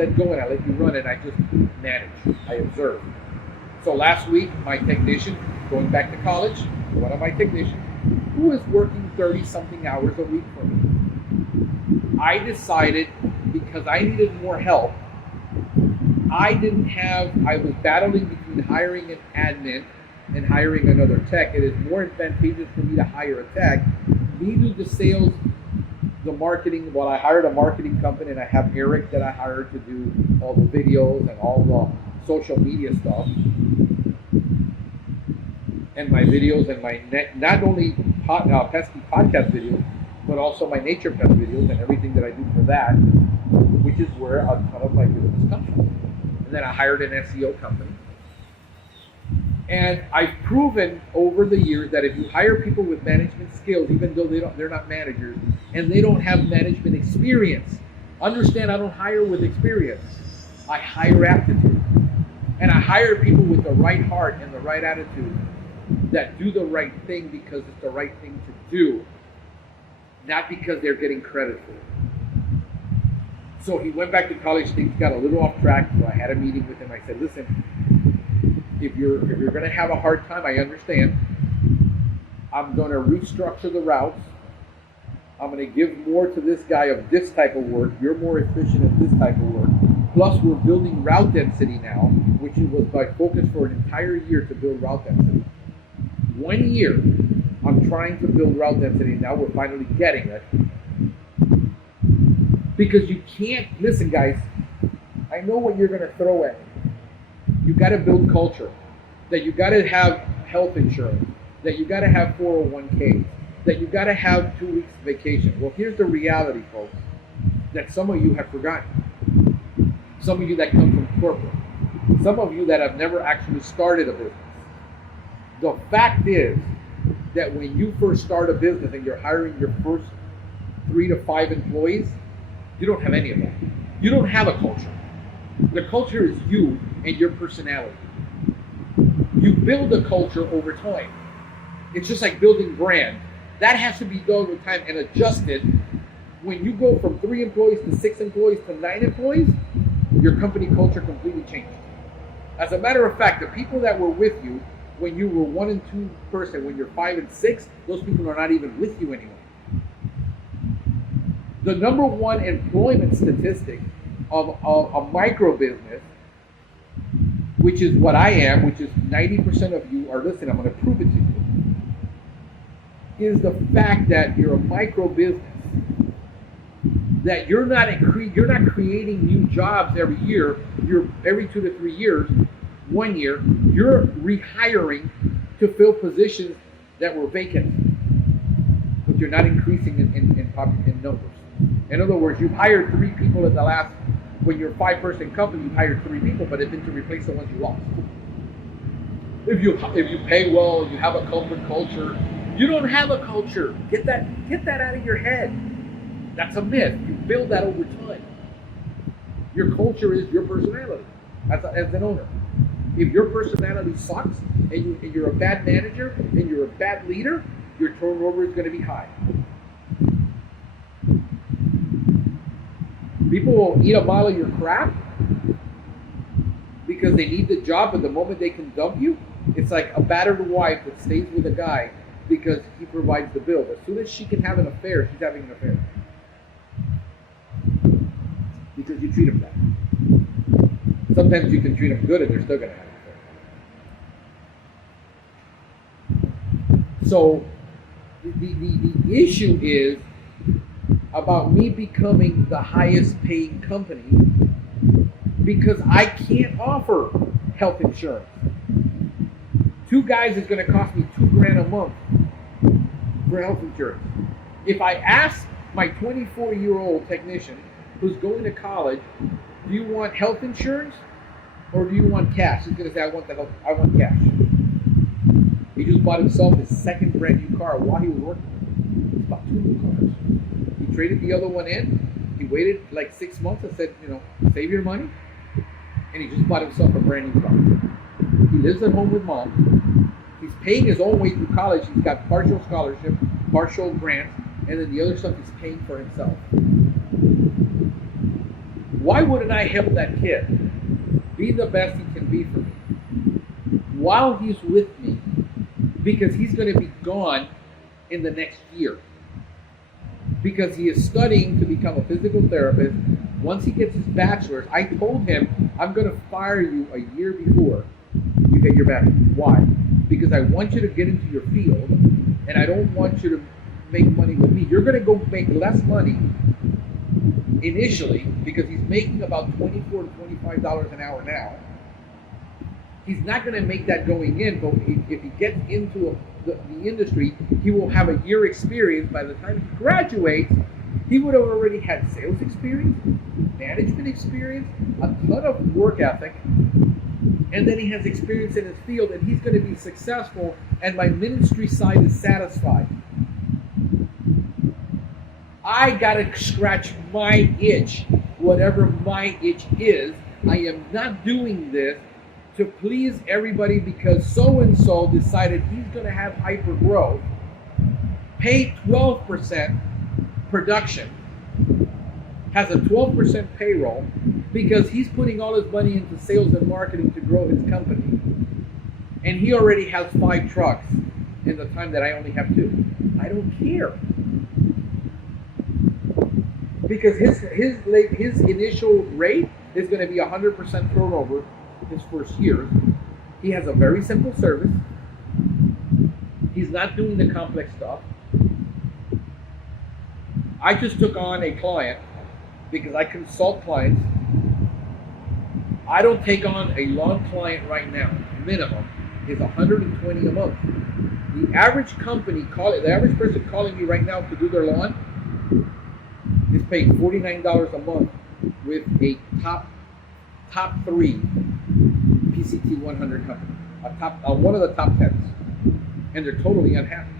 let go and I let you run and I just manage. I observe. So last week, my technician, going back to college, one of my technicians, who was working 30-something hours a week for me, I decided, because I needed more help, I was battling between hiring an admin and hiring another tech. It is more advantageous for me to hire a tech, me do the sales, the marketing. Well, I hired a marketing company and I have Eric that I hired to do all the videos and all the social media stuff. And my videos and my not only Pestgeek Podcast videos, but also my nature pest videos and everything that I do for that, which is where a ton of my business comes from. And then I hired an SEO company. And I've proven over the years that if you hire people with management skills, even though they're not managers and they don't have management experience, understand I don't hire with experience. I hire aptitude. And I hire people with the right heart and the right attitude that do the right thing because it's the right thing to do, not because they're getting credit for it. So he went back to college, things got a little off track, so I had a meeting with him. I said, listen, if you're going to have a hard time, I understand. I'm going to restructure the routes. I'm going to give more to this guy of this type of work. You're more efficient at this type of work. Plus, we're building route density now, which was my focus for an entire year to build route density. 1 year, I'm trying to build route density. Now we're finally getting it. Because you can't, listen guys, I know what you're going to throw at me. You got to build culture, that you got to have health insurance, that you got to have 401ks, that you got to have 2 weeks vacation. Well, here's the reality, folks, that some of you have forgotten. Some of you that come from corporate, some of you that have never actually started a business. The fact is that when you first start a business and you're hiring your first 3 to 5 employees, you don't have any of that. You don't have a culture. The culture is you and your personality. You build a culture over time. It's just like building brand. That has to be done with time and adjusted. When you go from 3 employees to 6 employees to 9 employees, your company culture completely changed. As a matter of fact, the people that were with you when you were 1 and 2 person, when you're 5 and 6, those people are not even with you anymore. The number one employment statistic of a micro business, which is what I am, which is 90% of you are listening, I'm going to prove it to you, is the fact that you're a micro business, that you're not creating new jobs every year. You're every 2 to 3 years, 1 year, you're rehiring to fill positions that were vacant, but you're not increasing in numbers. In other words, you've hired 3 people in the last, when you're a 5-person company, you've hired 3 people, but it's been to replace the ones you lost. If you pay well, you have a corporate culture, you don't have a culture. Get that out of your head. That's a myth. You build that over time. Your culture is your personality as an owner. If your personality sucks and you're a bad manager and you're a bad leader, your turnover is going to be high. People will eat a mile of your crap because they need the job, but the moment they can dump you, it's like a battered wife that stays with a guy because he provides the bill. As soon as she can have an affair, she's having an affair. Because you treat them bad. Sometimes you can treat them good and they're still going to have an affair. So the issue is about me becoming the highest paying company because I can't offer health insurance. 2 guys is going to cost me $2,000 a month for health insurance. If I ask my 24-year-old technician who's going to college, do you want health insurance or do you want cash? He's going to say, I want cash. He just bought himself his 2nd brand new car while he was working. He bought 2 new cars. He traded the other one in. He waited like 6 months and said, save your money. And he just bought himself a brand new car. He lives at home with mom. He's paying his own way through college. He's got partial scholarship, partial grants, and then the other stuff he's paying for himself. Why wouldn't I help that kid be the best he can be for me while he's with me? Because he's going to be gone in the next year. Because he is studying to become a physical therapist. Once he gets his bachelor's, I told him, I'm going to fire you a year before you get your bachelor's. Why? Because I want you to get into your field, and I don't want you to make money with me. You're going to go make less money initially, because he's making about $24 to $25 an hour now. He's not going to make that going in, but if he gets into the industry, he will have a year experience. By the time he graduates, he would have already had sales experience, management experience, a ton of work ethic, and then he has experience in his field, and he's going to be successful, and my ministry side is satisfied. I got to scratch my itch, whatever my itch is. I am not doing this to please everybody because so-and-so decided he's going to have hyper growth, pay 12% production, has a 12% payroll because he's putting all his money into sales and marketing to grow his company. And he already has 5 trucks in the time that I only have 2. I don't care. Because his initial rate is going to be 100% turnover his first year. He has a very simple service. He's not doing the complex stuff. I just took on a client because I consult clients. I don't take on a lawn client right now. Minimum is $120 a month. The average company, the average person calling me right now to do their lawn is paying $49 a month with a top 3 PCT 100 company, one of the top 10s, and they're totally unhappy.